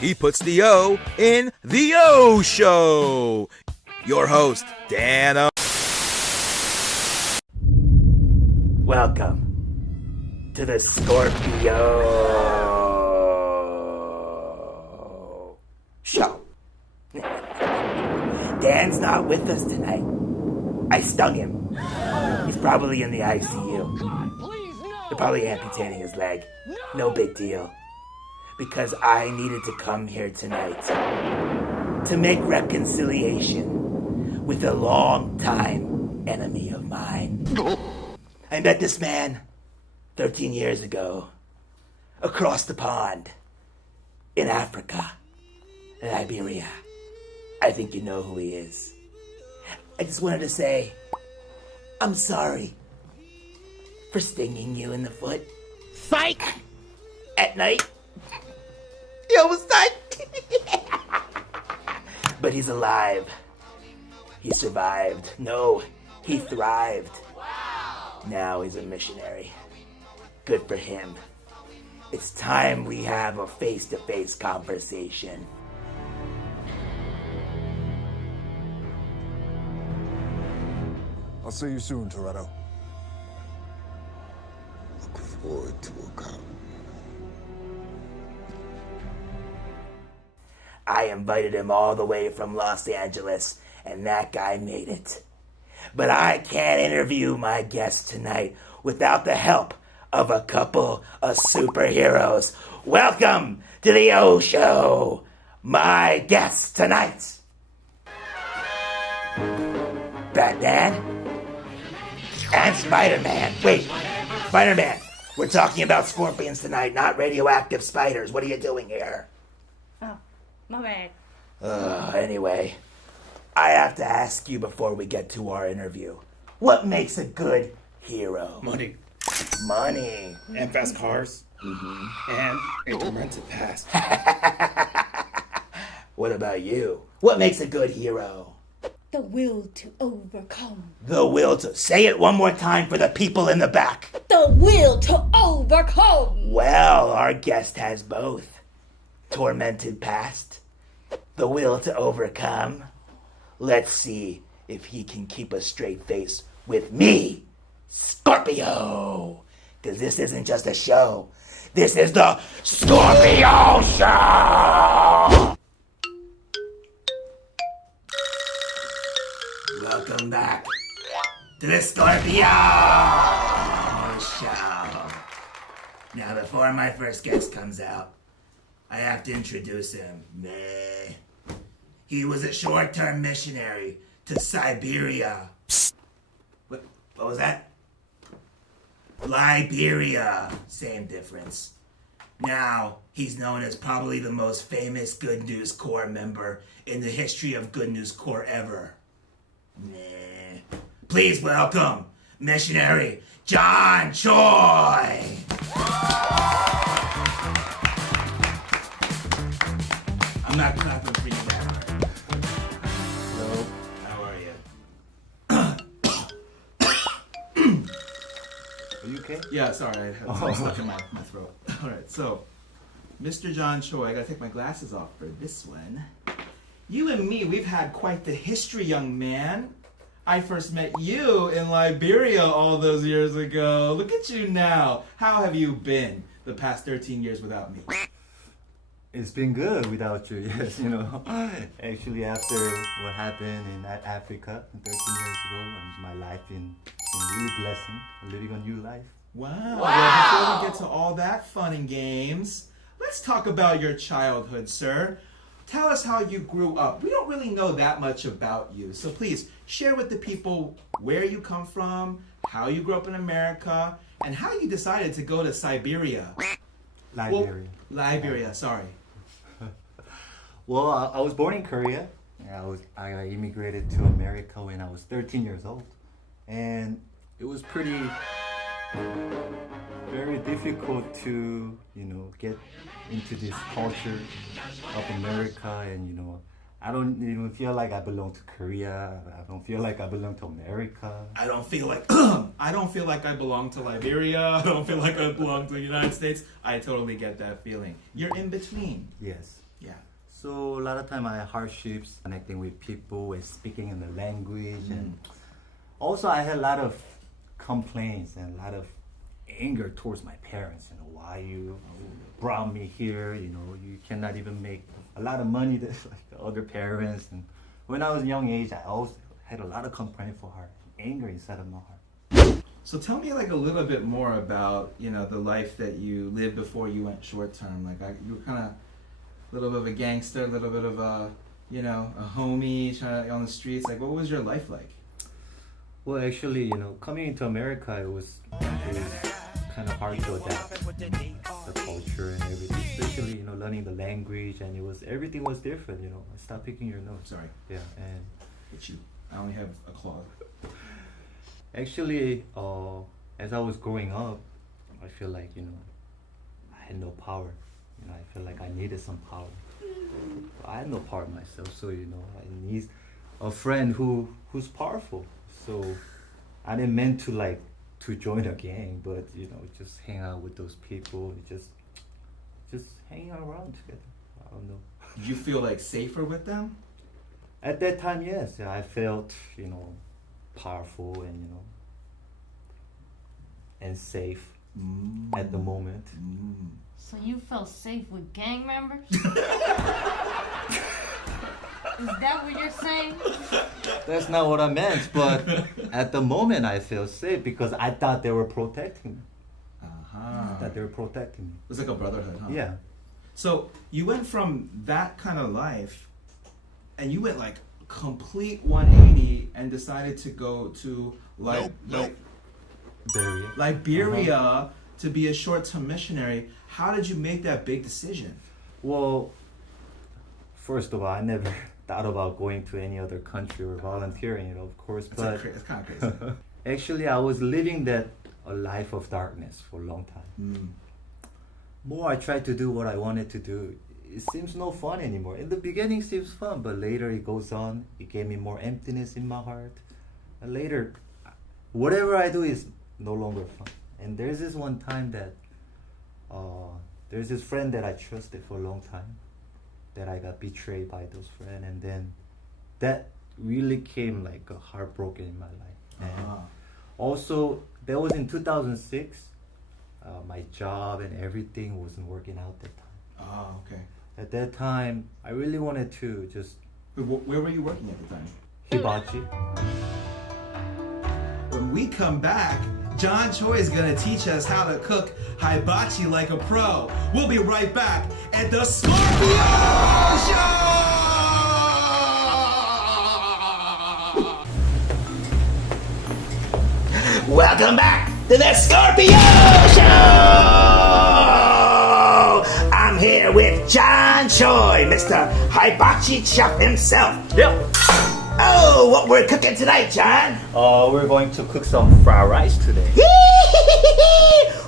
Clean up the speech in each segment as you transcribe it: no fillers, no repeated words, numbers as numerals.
He puts the O in the O Show. Your host, Dan O. Welcome to the Scorpio Show. Dan's not with us tonight. I stung him. He's probably in the ICU. They're probably amputating his leg. No big deal. Because I needed to come here tonight to make reconciliation with a long-time enemy of mine. I met this man 13 years ago across the pond in Africa, Liberia. I think you know who he is. I just wanted to say, I'm sorry for stinging you in the foot. Psych! At night. You almost died. But he's alive. He survived. No, he thrived. Wow. Now he's a missionary. Good for him. It's time we have a face-to-face conversation. I'll see you soon, Toretto. Look forward to a cop. I invited him all the way from Los Angeles, and that guy made it. But I can't interview my guest tonight without the help of a couple of superheroes. Welcome to the O Show, my guest tonight. Batman and Spider-Man. Wait, Spider-Man, we're talking about scorpions tonight, not radioactive spiders. What are you doing here? My bad. Anyway, I have to ask you before we get to our interview. What makes a good hero? Money. Money. And fast cars. And a tormented past. What about you? What makes a good hero? The will to overcome. The will to... Say it one more time for the people in the back. The will to overcome. Well, our guest has both. Tormented past, the will to overcome. Let's see if he can keep a straight face with me, Scorpio. Because this isn't just a show. This is the Scorpio Show! Welcome back to the Scorpio Show. Now, before my first guest comes out, I have to introduce him. He was a short-term missionary to Siberia. Psst. What was that? Liberia. Same difference. Now, he's known as probably the most famous Good News Corps member in the history of Good News Corps ever. Please welcome missionary John Choi. I'm not clapping for you that hard. Hello, how are you? Are you okay? Yeah, sorry, I had something stuck in my throat. All right, so, Mr. John Choi, I gotta take my glasses off for this one. You and me, we've had quite the history, young man. I first met you in Liberia all those years ago. Look at you now. How have you been the past 13 years without me? It's been good without you, yes, you know. Actually, after what happened in Africa 13 years ago, my life been really blessing, living a new life. Wow. Well, before we get to all that fun and games, let's talk about your childhood, sir. Tell us how you grew up. We don't really know that much about you, so please share with the people where you come from, how you grew up in America, and how you decided to go to Siberia. Liberia. Liberia, sorry. Well, I was born in Korea. I immigrated to America when I was 13 years old. And it was very difficult to, get into this culture of America. And, I don't even feel like I belong to Korea. I don't feel like I belong to America. I don't feel like I belong to Liberia. I don't feel like I belong to the United States. I totally get that feeling. You're in between. Yes. Yeah. So a lot of time I had hardships connecting with people and speaking in the language, and also I had a lot of complaints and a lot of anger towards my parents. You know, why you brought me here? You know, you cannot even make a lot of money that like the other parents. And when I was young age, I also had a lot of complaint for heart, anger inside of my heart. So tell me like a little bit more about, you know, the life that you lived before you went short term. Like you were kind of a little bit of a gangster, a little bit of a, you know, a homie trying to, on the streets. Like, what was your life like? Well, actually, you know, coming into America, it was kind of hard to adapt the culture and everything. Especially, you know, learning the language, and everything was different. You know, stop picking your nose. Sorry. Yeah, and It's you. I only have a claw. actually, as I was growing up, I feel like, you know, I had no power. You know, I feel like I needed some power. I had no power myself, so you know, I need a friend who's powerful. So I didn't mean to join a gang, but you know, just hang out with those people, just hanging around together. I don't know. Did you feel like safer with them? At that time, yes, yeah, I felt, you know, powerful and, you know, and safe at the moment. So you felt safe with gang members? Is that what you're saying? That's not what I meant, but at the moment I felt safe because I thought they were protecting me. I thought they were protecting me. It was like a brotherhood, huh? Yeah. So you went from that kind of life and you went like complete 180 and decided to go to Liberia to be a short-term missionary. How did you make that big decision? Well, first of all, I never thought about going to any other country or volunteering, you know, of course. But It's kind of crazy. actually, I was living a life of darkness for a long time. More I tried to do what I wanted to do, it seems no fun anymore. In the beginning, it seems fun, but later it goes on. It gave me more emptiness in my heart. And later, whatever I do is no longer fun. And there's this one time that there's this friend that I trusted for a long time, that I got betrayed by those friends, and then that really came like a heartbroken in my life. And also, that was in 2006. My job and everything wasn't working out that time. Oh, okay. At that time, I really wanted to just Where were you working at the time? Hibachi. When we come back, John Choi is gonna teach us how to cook hibachi like a pro. We'll be right back at the Scorpio Show! Welcome back to the Scorpio Show! I'm here with John Choi, Mr. Hibachi Chef himself. Yeah. Oh, what we're cooking tonight, John? We're going to cook some fried rice today.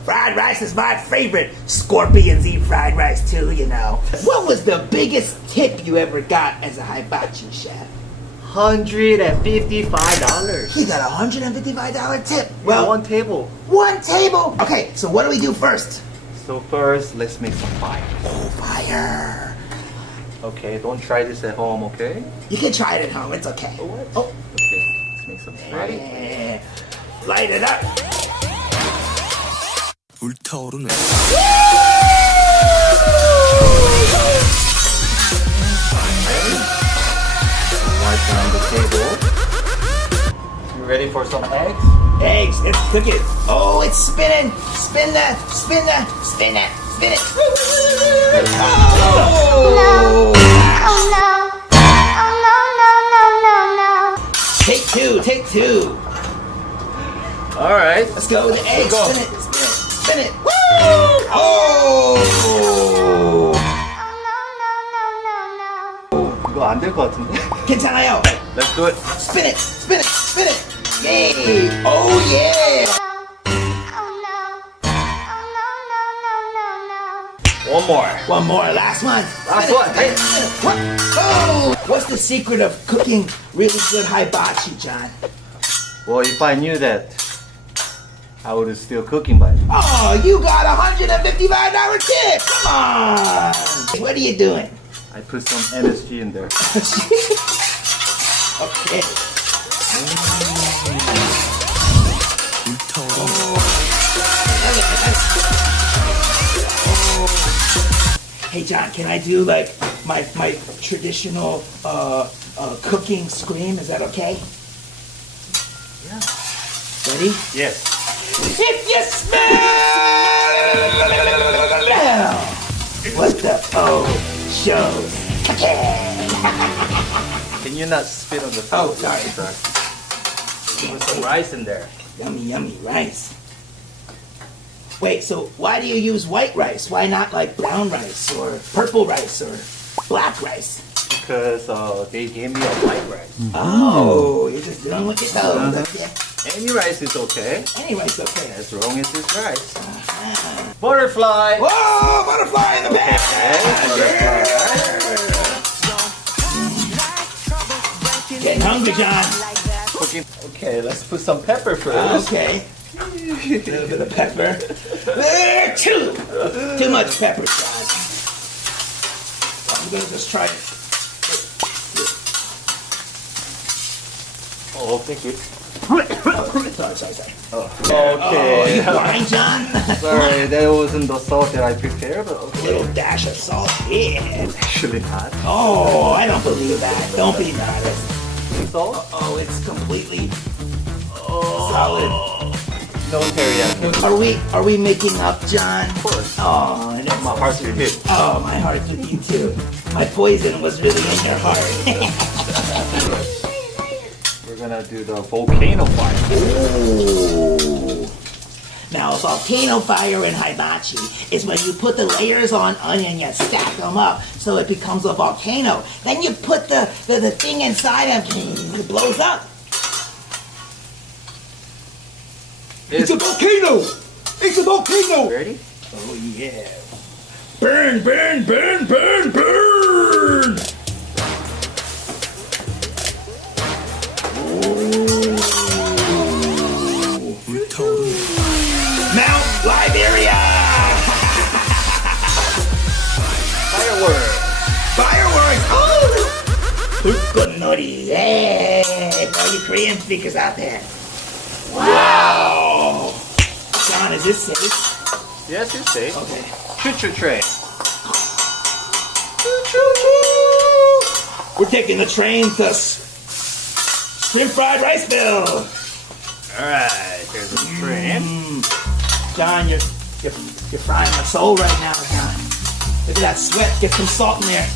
Fried rice is my favorite. Scorpions eat fried rice too, you know. What was the biggest tip you ever got as a hibachi chef? $155. You got a $155 tip. Well, one table. one table. Okay, so what do we do first? So first, let's make some fire. Oh, fire. Okay, don't try this at home, okay? You can try it at home. It's okay. What? Oh, Okay, let's make some fire. yeah. Light it up. 불타오르네. Right down the table. You ready for some eggs? Eggs, it's cooking. Oh, it's spinning. Spin that, spin that, spin that, spin it. Oh! Take two, take two. All right. Let's go with the eggs. Go. Spin it, spin it, spin it. Woo! Oh! 이거 안 될 것 같은데? 괜찮아요. Let's do it. Spin it, spin it, spin it. Yay! Oh yeah! One more. One more, last one. Last Spin it, one. spin it, spin it. What? Oh! What's the secret of cooking really good hibachi, John? Well, if I knew that, I would have still cooking by now. Oh, you got a $155 tip. Come on. What are you doing? I put some MSG in there. Okay. Hey John, can I do like my traditional cooking scream? Is that okay? Yeah. Ready? Yes. If you smell what the O shows. Can you not spit on the food? Oh, sorry. Put some rice in there. Yummy, yummy rice. Wait, so why do you use white rice? Why not like brown rice or purple rice or black rice? Because they gave me a white rice. Oh, you're just doing what you're told. Okay. Any rice is okay, Any rice, okay. as long as it's rice. Butterfly! Whoa, butterfly in the bag! Getting hungry, John. Cooking. Okay, let's put some pepper first. Okay. A little bit of pepper. Too much pepper, John. I'm gonna just try it. Oh, thank you. Sorry. Okay. You blind, John? Sorry, that wasn't the salt that I prepared, but A okay. little dash of salt. Yeah. Actually not. Oh, I don't believe that. Don't be modest. Salt? Oh, it's completely solid. No teriyaki. Are we making up, John? Of course. Oh, I know. My heart's with you. Oh, my heart's with you too. My poison was really in your heart. We're gonna do the volcano fire. Ooh. Now, a volcano fire in hibachi is when you put the layers on onion, you stack them up so it becomes a volcano. Then you put the thing inside and it blows up. It's a volcano! It's a volcano! Ready? Oh yeah. Burn, burn, burn, burn, burn! Mount Liberia! Fireworks! Fireworks! Oh! Hukonori! Hey! For all you Korean speakers out there. Wow! John, is this safe? Yes, it's safe. Okay. Choo-choo train. We're taking the train to Shrimp Fried Riceville. Alright, there's a train. John, you're frying my soul right now, John. Look at that sweat. Get some salt in there.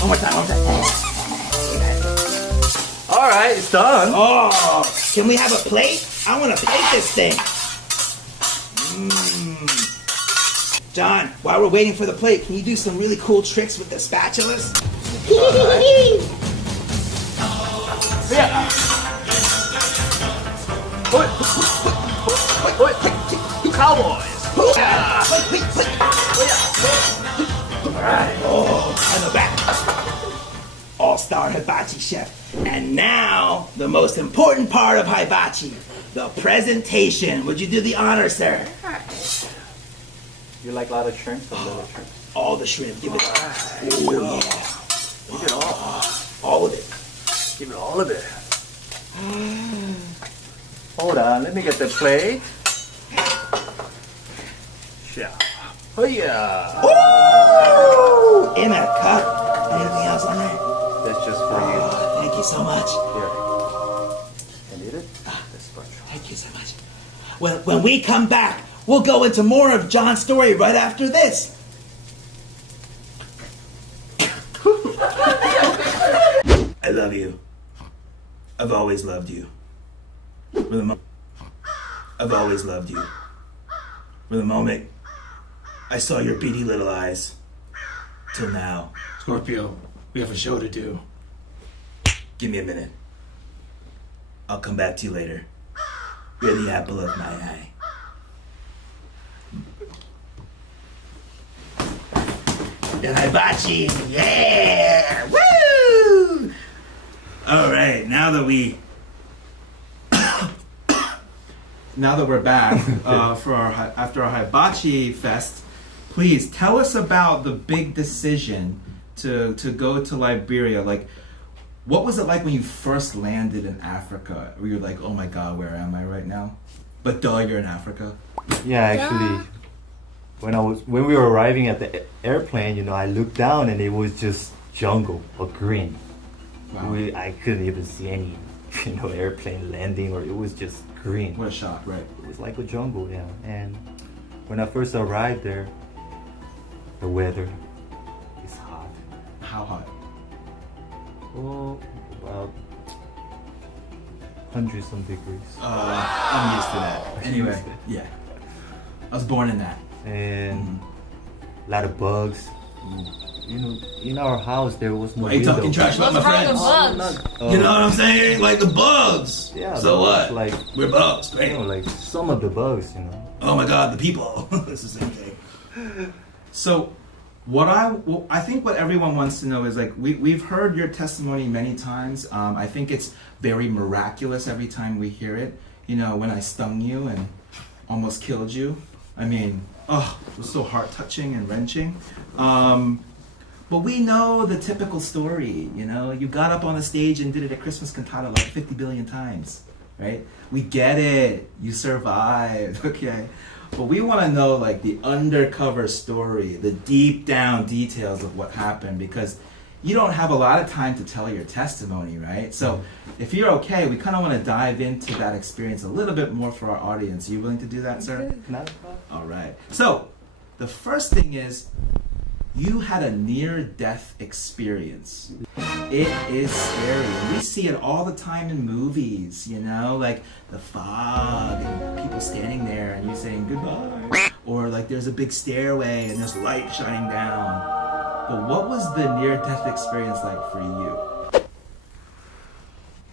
One more time, one more time. Alright, it's done. Oh, can we have a plate? I want to plate this thing. John, while we're waiting for the plate, can you do some really cool tricks with the spatulas? Yeah. Cowboys. Alright, oh, on the back. All-star hibachi chef. And now, the most important part of hibachi, the presentation. Would you do the honor, sir? You like a lot of shrimp or little shrimp? All the shrimp, give it all. Oh, yeah. Give it all. All of it. Give it all of it. Hold on, let me get the plate. Yeah. Oh yeah. Ooh! In a cup. Anything else on there? That's just for you. Oh, thank you so much. Here. You need it? This bunch. Thank you so much. When we come back, we'll go into more of John's story right after this. I love you. I've always loved you. I've always loved you. From the moment I saw your beady little eyes till now. Scorpio, we have a show to do. Give me a minute. I'll come back to you later. You're the apple of my eye. The hibachi, yeah! Woo! All right, now that Now that we're back after our hibachi fest, please tell us about the big decision to go to Liberia. Like, what was it like when you first landed in Africa? Were you like, oh my God, where am I right now? But duh, you're in Africa. Yeah, actually, when we were arriving at the airplane, you know, I looked down and it was just jungle or green. Wow. I couldn't even see any, you know, airplane landing, or it was just green. What a shock, right? It was like a jungle, yeah. And when I first arrived there, the weather is hot. How hot? Oh, about 100-some degrees. I'm used to that. Anyway, yeah. I was born in that. And a lot of bugs. You know, in our house there was no Why are you window. talking trash about my friends? You know what I'm saying? Like the bugs. Yeah. So what? Like, we're bugs, right? you know, like some of the bugs, you know. Oh my God, the people. It's the same thing. So, I think what everyone wants to know is like we've heard your testimony many times. I think it's very miraculous every time we hear it. You know, when I stung you and almost killed you. I mean, it was so heart touching and wrenching. But we know the typical story. You know, you got up on the stage and did it at Christmas cantata like 50 billion times, right? We get it. You survived, okay? But we want to know like the undercover story, the deep down details of what happened, because you don't have a lot of time to tell your testimony, right? So if you're okay, we kind of want to dive into that experience a little bit more for our audience. Are you willing to do that, sir? Not a problem. All right. So the first thing is you had a near-death experience. It is scary. We see it all the time in movies, you know, like the fog and people standing there and you saying goodbye. Or like there's a big stairway and there's light shining down. But what was the near-death experience like for you?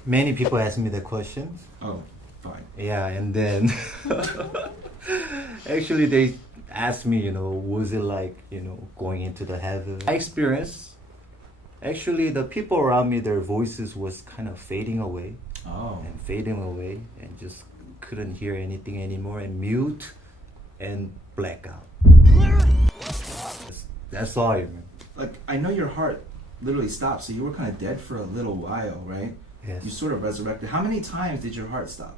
Many people ask me the questions. Oh, fine. Yeah, and then actually they asked me, you know, was it like, you know, going into the heaven? My experience, actually the people around me, their voices was kind of fading away. And fading away and just couldn't hear anything anymore and mute and blackout. That's all I remember. Like, I know your heart literally stopped, so you were kind of dead for a little while, right? Yes. You sort of resurrected. How many times did your heart stop?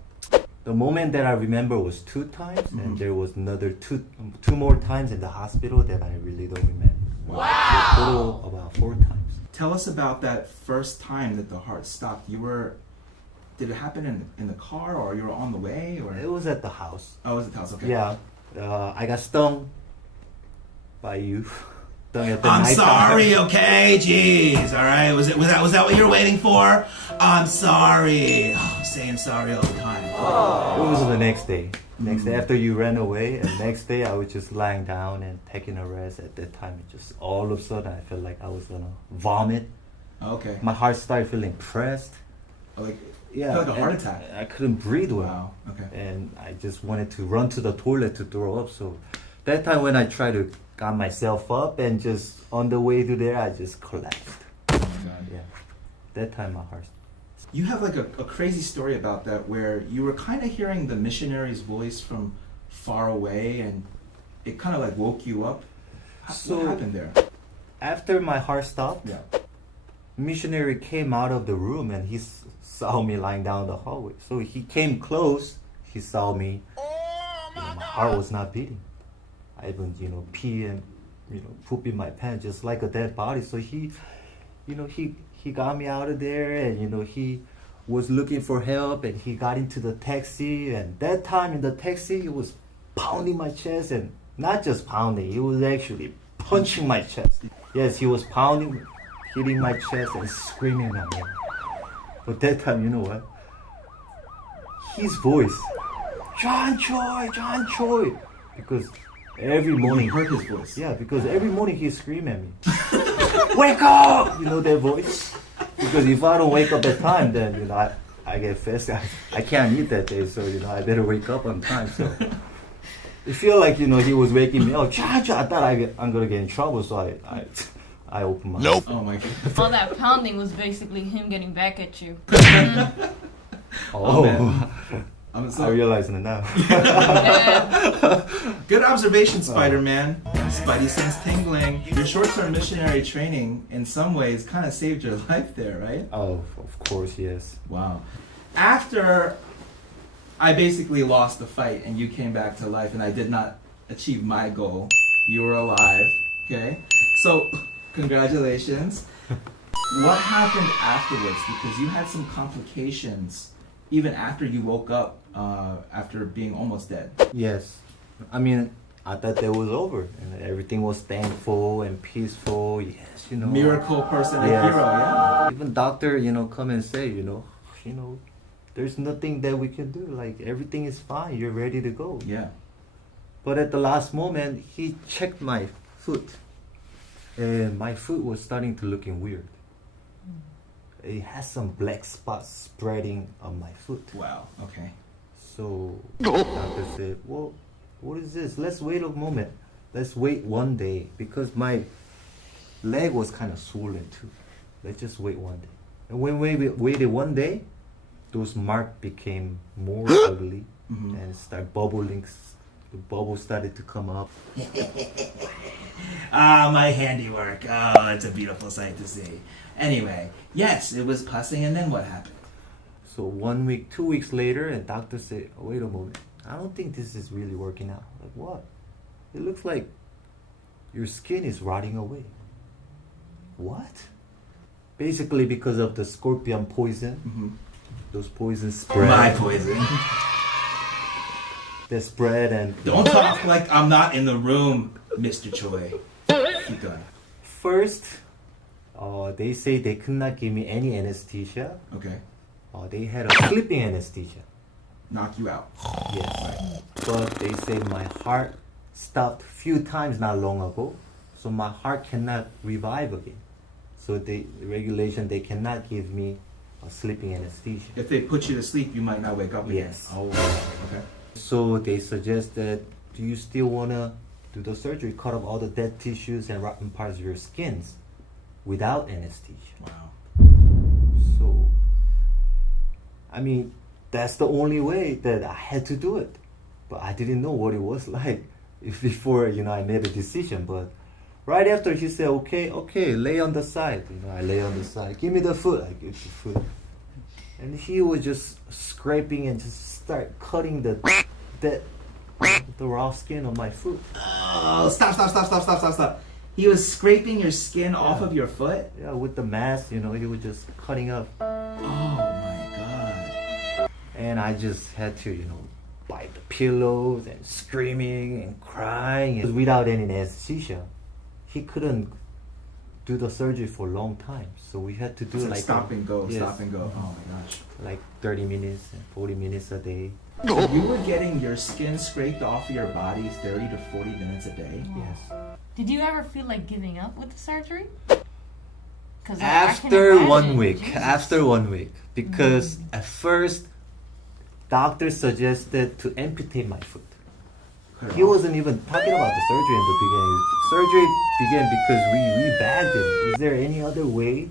The moment that I remember was 2 times, and there was another two more times in the hospital that I really don't remember. Wow! So total about 4 times. Tell us about that first time that the heart stopped. Did it happen in the car, or you were on the way, or? It was at the house. Oh, it was at the house, okay. Yeah, I got stung by you. Stung at the I'm night sorry, time. okay? Jeez, all right. Was that what you were waiting for? I'm sorry. Saying sorry all the time. It was the next day. Next day after you ran away, and next day I was just lying down and taking a rest. At that time, it just all of a sudden I felt like I was gonna vomit. Okay. My heart started feeling pressed. Like, Yeah, like a heart attack. I couldn't breathe well. Wow. Okay. And I just wanted to run to the toilet to throw up. So that time when I tried to got myself up and just on the way to there, I just collapsed. Oh my God. Yeah, that time my heart. You have like a crazy story about that where you were kind of hearing the missionary's voice from far away and it kind of like woke you up. What happened there? After my heart stopped, Yeah. missionary came out of the room and he saw me lying down the hallway. So he came close, he saw me. You know, my heart was not beating. I even, you know, pee and, you know, poop in my pants just like a dead body. So he, you know, he got me out of there and, you know, he was looking for help and he got into the taxi. And that time in the taxi, he was pounding my chest, and not just pounding, he was actually punching my chest. Yes, he was pounding, hitting my chest and screaming at me. But that time, you know what? His voice, John Choi, because every morning, You heard his voice. yeah, because every morning he scream at me, wake up! You know that voice? Because if I don't wake up at time, then, you know, I get fasted. I can't eat that day, so, you know, I better wake up on time. So it feel like, you know, he was waking me up. I thought I'm gonna get in trouble, so I opened my eyes. Oh my God. All that pounding was basically him getting back at you. Oh, man. I realize it now. Good observation, Spider-Man. Spidey sense tingling. Your short-term missionary training, in some ways, kind of saved your life there, right? Oh, of course, yes. Wow. After I basically lost the fight and you came back to life and I did not achieve my goal, you were alive, okay? So, congratulations. What happened afterwards? Because you had some complications even after you woke up after being almost dead. Yes. I mean, I thought that was over and everything was thankful and peaceful. Yes, you know. Miracle person and Yes. hero, yeah? Even doctor, come and say, there's nothing that we can do. Like, everything is fine. You're ready to go. Yeah. But at the last moment, he checked my foot. And my foot was starting to looking weird. It has some black spots spreading on my foot. Wow, okay. So doctor said, well, what is this? Let's wait a moment. Let's wait one day because my leg was kind of swollen too. Let's just wait one day. And when we waited one day, those marks became more ugly and start bubbling. The bubbles started to come up. My handiwork. Oh, it's a beautiful sight to see. Anyway, yes, it was pussing, and then what happened? So 1 week, 2 weeks later, and doctor said, oh, wait a moment. I don't think this is really working out. Like, what? It looks like your skin is rotting away. What? Basically because of the scorpion poison. Those poisons spread. My poison. They spread and... Don't talk like I'm not in the room, Mr. Choi. Keep going. First, they say they could not give me any anesthesia. Okay. They had a sleeping anesthesia. Knock you out. Yes. But they say my heart stopped few times not long ago. So my heart cannot revive again. So the regulation, they cannot give me a sleeping anesthesia. If they put you to sleep, you might not wake up again. Yes. Oh, okay. So they suggest that, do you still want to do the surgery, cut off all the dead tissues and rotten parts of your skins without anesthesia? Wow. So, I mean, that's the only way that I had to do it. But I didn't know what it was like before, I made a decision. But right after he said, okay, lay on the side. I lay on the side. Give me the foot. I give the foot. And he was just scraping and just start cutting the raw skin on my foot. Oh, stop. He was scraping your skin off of your foot? Yeah, with the mask, he was just cutting up. Oh my God. And I just had to, bite the pillows and screaming and crying. And without any anesthesia, he couldn't do the surgery for a long time. So we had to do like stop and go. Yes. Oh my gosh. Like 30 minutes and 40 minutes a day. So you were getting your skin scraped off of your body 30 to 40 minutes a day? Yes. Did you ever feel like giving up with the surgery? After 1 week. Jesus. After 1 week. Because at first, doctor suggested to amputate my foot. He wasn't even talking about the surgery in the beginning. Surgery began because we begged him. Is there any other way?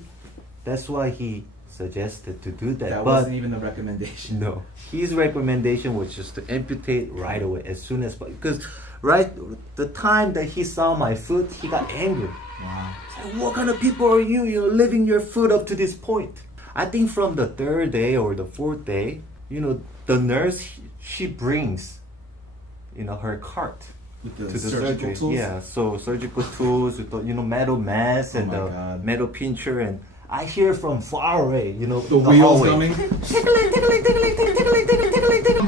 That's why he suggested to do that. That wasn't even the recommendation. No. His recommendation was just to amputate right away, as soon as possible. Because right the time that he saw my foot, he got angry. Wow. Like, what kind of people are you, living your foot up to this point? I think from the third day or the fourth day, the nurse, she brings her cart with the to the surgical surgery. tools? Yeah, so surgical tools with the metal mask and the God. metal pincher, and I hear from far away, the wheels hallway. coming. Tickling, tickling, tickling, tickling, tickling, tickling.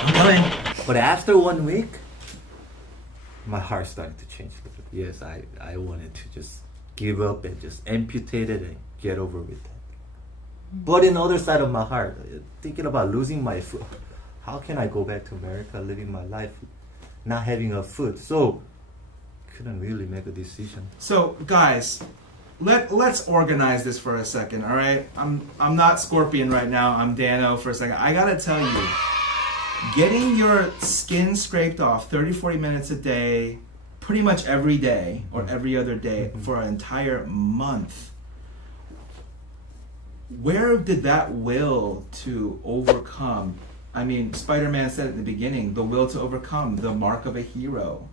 I'm coming. But after 1 week, my heart started to change a little bit. Yes, I wanted to just give up and just amputate it and get over with it. But in the other side of my heart, thinking about losing my foot. How can I go back to America, living my life, not having a foot? So, couldn't really make a decision. So, guys, let's organize this for a second, all right? I'm not Scorpion right now. I'm Dano for a second. I gotta tell you, getting your skin scraped off 30, 40 minutes a day, pretty much every day or every other day for an entire month. where did that will to overcome? I mean, Spider-Man said at the beginning, the will to overcome, the mark of a hero.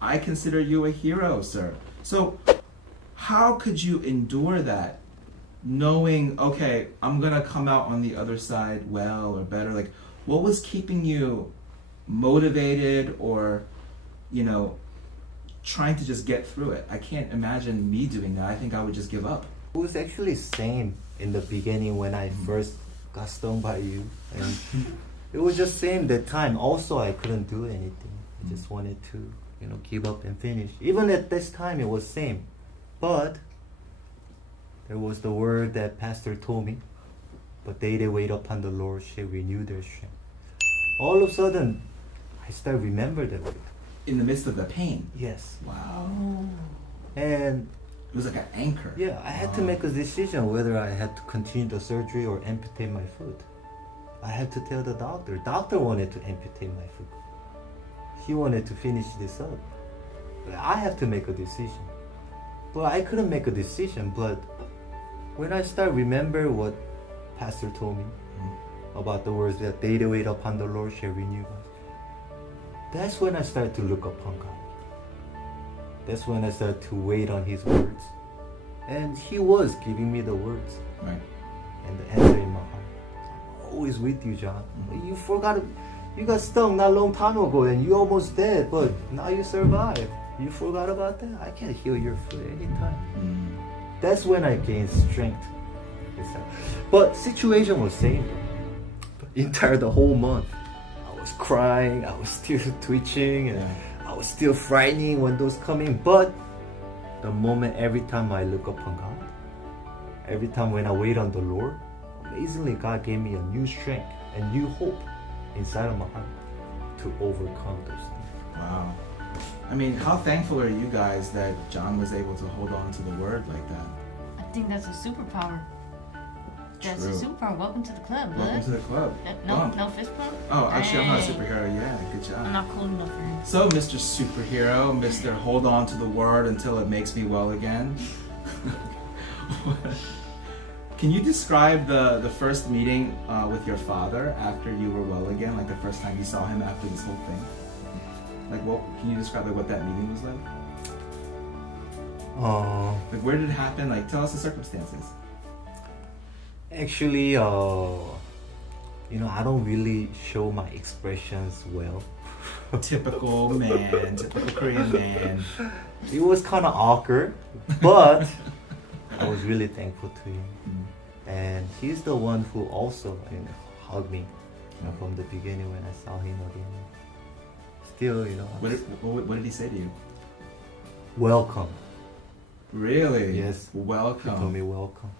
I consider you a hero, sir. So how could you endure that, knowing, okay, I'm gonna come out on the other side well or better? Like, what was keeping you motivated or, you know, trying to just get through it? I can't imagine me doing that. I think I would just give up. It was actually same in the beginning when I first got stung by you, and it was just same that time. Also, I couldn't do anything. I just wanted to, you know, give up and finish. Even at this time, it was same, but there was the word that Pastor told me. But they that wait upon the Lord shall renew their strength. All of a sudden, I start remember that word. In the midst of the pain. Yes. Wow. And it was like an anchor. Yeah, I had to make a decision whether I had to continue the surgery or amputate my foot. I had to tell the doctor. Doctor wanted to amputate my foot. He wanted to finish this up. But I have to make a decision. But I couldn't make a decision. But when I start remember what Pastor told me about the words that they that wait upon the Lord shall renew, that's when I started to look upon God. That's when I started to wait on His words. And He was giving me the words. Right. And the answer in my heart. I'm always with you, John. You forgot, you got stung not a long time ago and you almost dead, but now you survived. You forgot about that? I can heal your foot anytime. That's when I gained strength. But situation was same. Entire the whole month. I was crying, I was still twitching, and I was still frightening when those coming. But the moment, every time I look upon God, every time when I wait on the Lord, amazingly God gave me a new strength and new hope inside of my heart to overcome those things. Wow. I mean, how thankful are you guys that John was able to hold on to the word like that? I think that's a superpower. That's True. a superpower. Welcome to the club, bud. Welcome to the club. No fist bump? Oh, actually, I'm not a Dang. superhero. Yeah, good job. I'm not cool enough for him. So, Mr. Superhero, Mr. Hold On to the Word until it makes me well again. Can you describe the first meeting with your father after you were well again? Like the first time you saw him after this whole thing? Like, what can you describe what that meeting was like? Like, where did it happen? Like, tell us the circumstances. Actually, you know, I don't really show my expressions well. Typical man, typical Korean man. It was kind of awkward, but I was really thankful to him. And he's the one who also, you know, hugged me, you know, from the beginning when I saw him again. Still, you know. What did he say to you? Welcome. Really? Yes. Welcome. He told me welcome.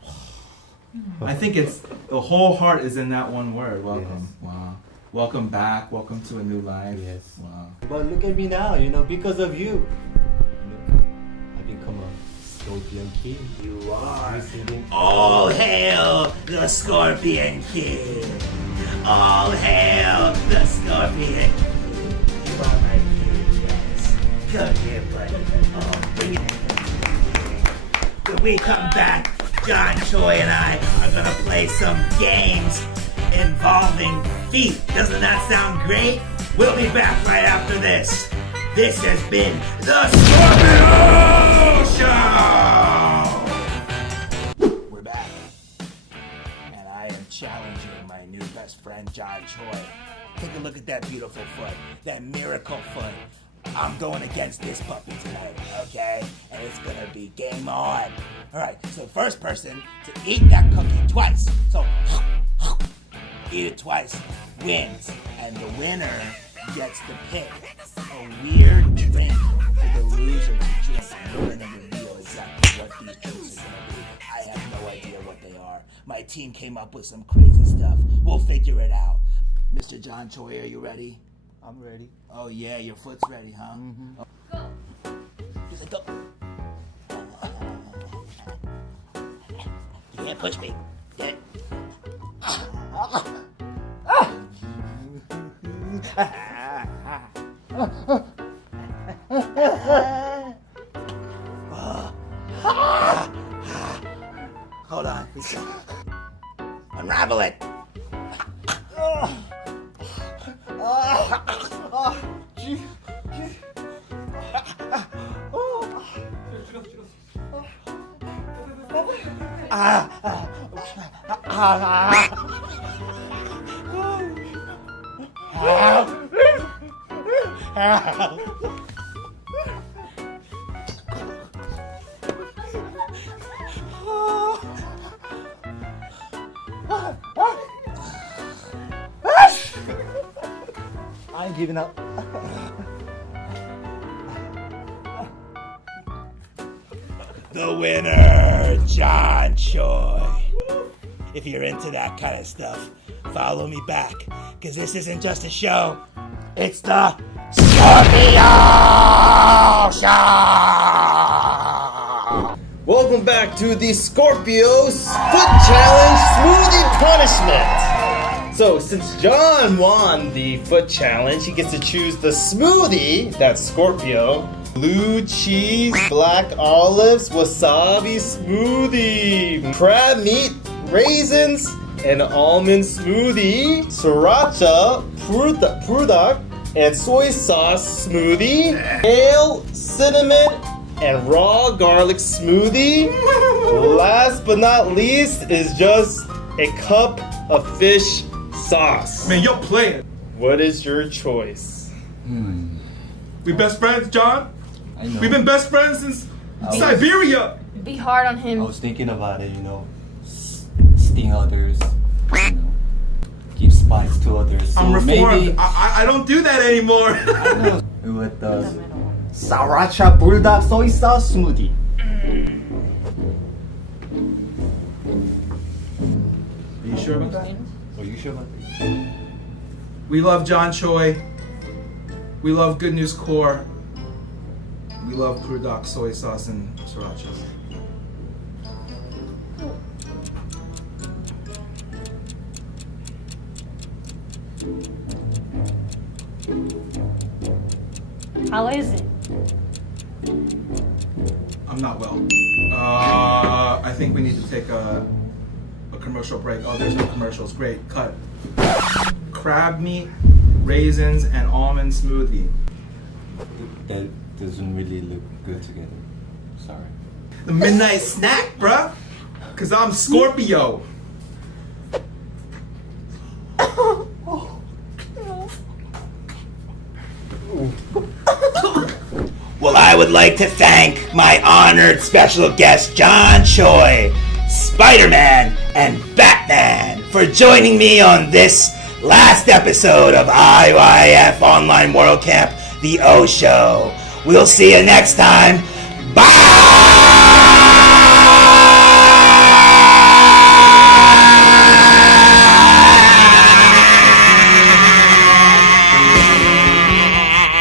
I think it's the whole heart is in that one word. Welcome. Yes. Wow. Welcome back. Welcome to a new life. Yes. Wow. But look at me now, you know, because of you. I become a Scorpion King. You are. Singing. All hail the Scorpion King. All hail the Scorpion King. You are my king, yes. Come here, buddy. Oh, bring it in. When we come back, John, Choi, and I are gonna play some games involving feet. Doesn't that sound great? We'll be back right after this. This has been the Scorpio Show! We're back. And I am challenging my new best friend, John Choi. Take a look at that beautiful foot, that miracle foot. I'm going against this puppy tonight, okay? And it's gonna be game on. Alright, so first person to eat that cookie twice. So, eat it twice, wins. And the winner gets to pick a weird drink for the loser to drink. And we're gonna reveal exactly what these drinks are gonna be. I have no idea what they are. My team came up with some crazy stuff. We'll figure it out. Mr. John Choi, are you ready? I'm ready. Oh yeah, your foot's ready, huh? Mm-hmm. Go. Just like go. You can't push me. Get it. Hold on. Unravel it. I'm giving up. The winner, John Choi. If you're into that kind of stuff, follow me back, because this isn't just a show, it's the Scorpio Show! Welcome back to the Scorpio's Foot Challenge Smoothie Punishment. So, since John won the Foot Challenge, he gets to choose the smoothie, that's Scorpio. Blue cheese, black olives, wasabi smoothie. Crab meat, raisins, and almond smoothie. Sriracha, product, and soy sauce smoothie. Kale, cinnamon, and raw garlic smoothie. Last but not least is just a cup of fish sauce. Man, you're playing. What is your choice? We best friends, John? I know. We've been best friends since Siberia. Be hard on I him. was thinking about it, sting others, give spice to others. So I'm reformed. maybe I don't do that anymore. with the Sriracha bulldog soy sauce smoothie. Are you sure about that? Are you sure about that? We love John Choi. We love Good News Core. We love Product, soy sauce, and sriracha. How is it? I'm not well. I think we need to take a commercial break. Oh, there's no commercials. Great, cut. Crab meat, raisins, and almond smoothie. That doesn't really look good together. Sorry. The midnight snack, bruh. Cause I'm Scorpio. Well, I would like to thank my honored special guest, John Choi, Spider-Man, and Batman for joining me on this last episode of IYF Online World Camp, The O Show. We'll see you next time. Bye!